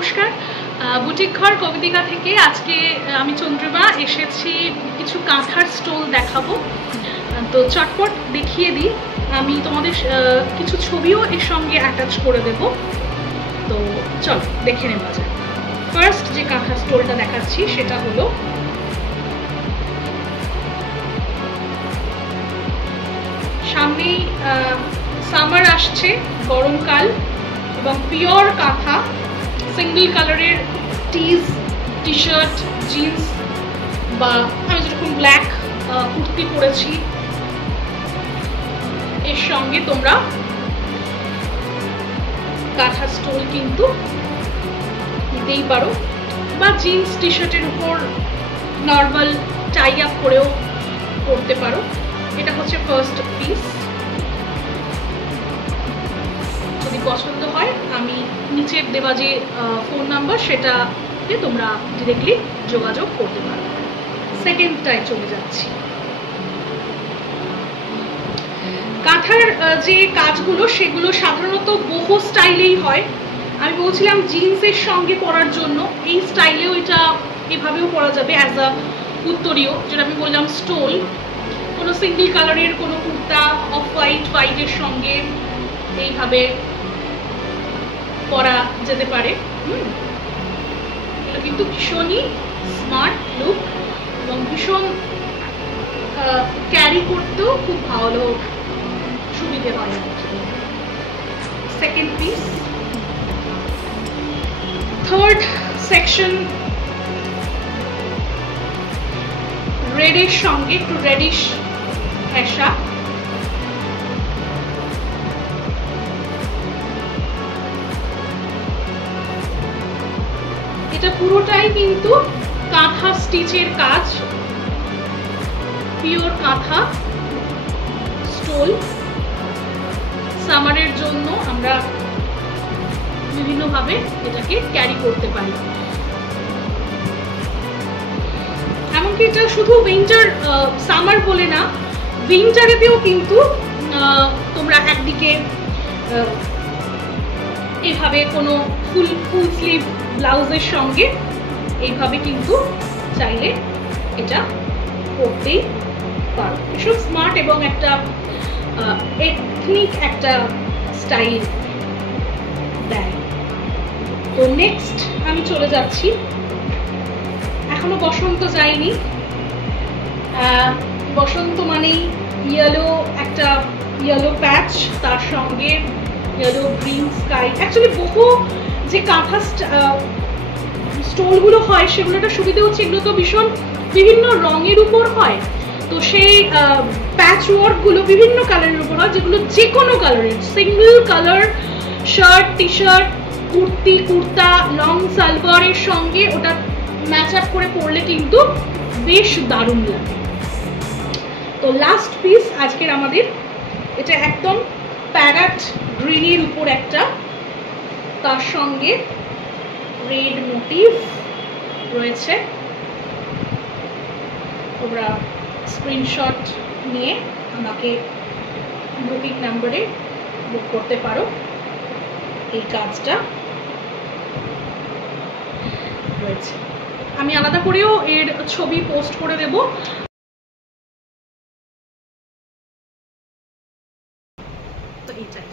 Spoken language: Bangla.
নমস্কার, বুটিক ঘর কবিতিকা থেকে আজকে আমি চন্দ্রিমা এসেছি কিছু কাঁথার স্টোল দেখাবো। তো চটপট দেখিয়ে দিই, আমি তোমাদের কিছু ছবিও এর সঙ্গে অ্যাটাচ করে দেব। তো চলো দেখে নেওয়া যায়। ফার্স্ট যে কাঁথার স্টোলটা দেখাচ্ছি সেটা হলো সামনেই সামার আসছে, গরমকাল, এবং পিওর কাঁথা সিঙ্গল কালারের টিজ, টি শার্ট, জিন্স বা আমি যেরকম ব্ল্যাক কুর্তি পরেছি এর সঙ্গে তোমরা কাঁথা স্টোল কিন্তু নিতেই পারো, বা জিন্স টি শার্টের উপর নর্মাল টাই আপ করেও পরতে পারো। এটা হচ্ছে ফার্স্ট পিস। যদি পছন্দ হয় আমি নিচের দেওয়া যে ফোন নাম্বার সেটাতে তোমরা ডিরেক্টলি যোগাযোগ করতে পারো। সেকেন্ডটায় চলে যাচ্ছি। কাঁথার যে কাজগুলো সেগুলো সাধারণত বহু স্টাইলেই হয়। আমি বলছিলাম জিন্সের সঙ্গে পরার জন্য, এই স্টাইলেও এটা এভাবেও পরা যাবে অ্যাজ আ উত্তরীয়, যেটা আমি বললাম স্টোল। কোনো সিঙ্গল কালারের কোনো কুর্তা অফ হোয়াইটের সঙ্গে এইভাবে পরা যেতে পারে। এটা কিন্তু ভীষণই স্মার্ট লুক এবং ভীষণ ক্যারি করতেও খুব ভালো সুবিধে হয়। Second piece. থার্ড সেকশন রেডের সঙ্গে একটু রেডিশ ঘেঁষা, এটা পুরোটাই কিন্তু কাঁথা স্টিচের কাজ, পিওর কাঁথা স্টোল। সামারের জন্য আমরা বিভিন্নভাবে এটাকে ক্যারি করতে পারি। এমনকি এটা শুধু উইন্টার সামার বলে না, উইন্টারেতেও কিন্তু তোমরা একদিকে এইভাবে কোনো ফুল স্লিভ ব্লাউজের সঙ্গে এইভাবে কিন্তু চাইলে এটা পরতেই পারো। ভীষণ স্মার্ট এবং একটা এথনিক একটা স্টাইল দেয়। তো নেক্সট আমি চলে যাচ্ছি। এখনো বসন্ত যায়নি। বসন্ত মানেই ইয়েলো, একটা ইয়েলো প্যাচ, তার সঙ্গে ইয়েলো গ্রিন স্কাই। অ্যাকচুয়ালি বহু যে কাঁথা স্টোলগুলো হয় সেগুলো একটা সুবিধা হচ্ছে, এগুলো তো ভীষণ বিভিন্ন রঙের উপর হয়। তো সেই প্যাচ ওয়ার্কগুলো বিভিন্ন কালারের উপর হয়, যেগুলো যে কোনো কালারের single colour shirt, T shirt, kurti, kurta, long সালোয়ারের সঙ্গে ওটা ম্যাচ আপ করে পরলে কিন্তু বেশ দারুণ লাগে। তো লাস্ট পিস আজকের আমাদের, এটা একদম প্যারাট গ্রিনের উপর একটা, তার সঙ্গে রেড মোটিভ রয়েছে। তোমরা স্ক্রিনশট নিয়ে আমাকে বুকিং নাম্বারে বুক করতে পারো। এই কাজটা রয়েছে, আমি আলাদা করেও এর ছবি পোস্ট করে দেব। তো এইটাই।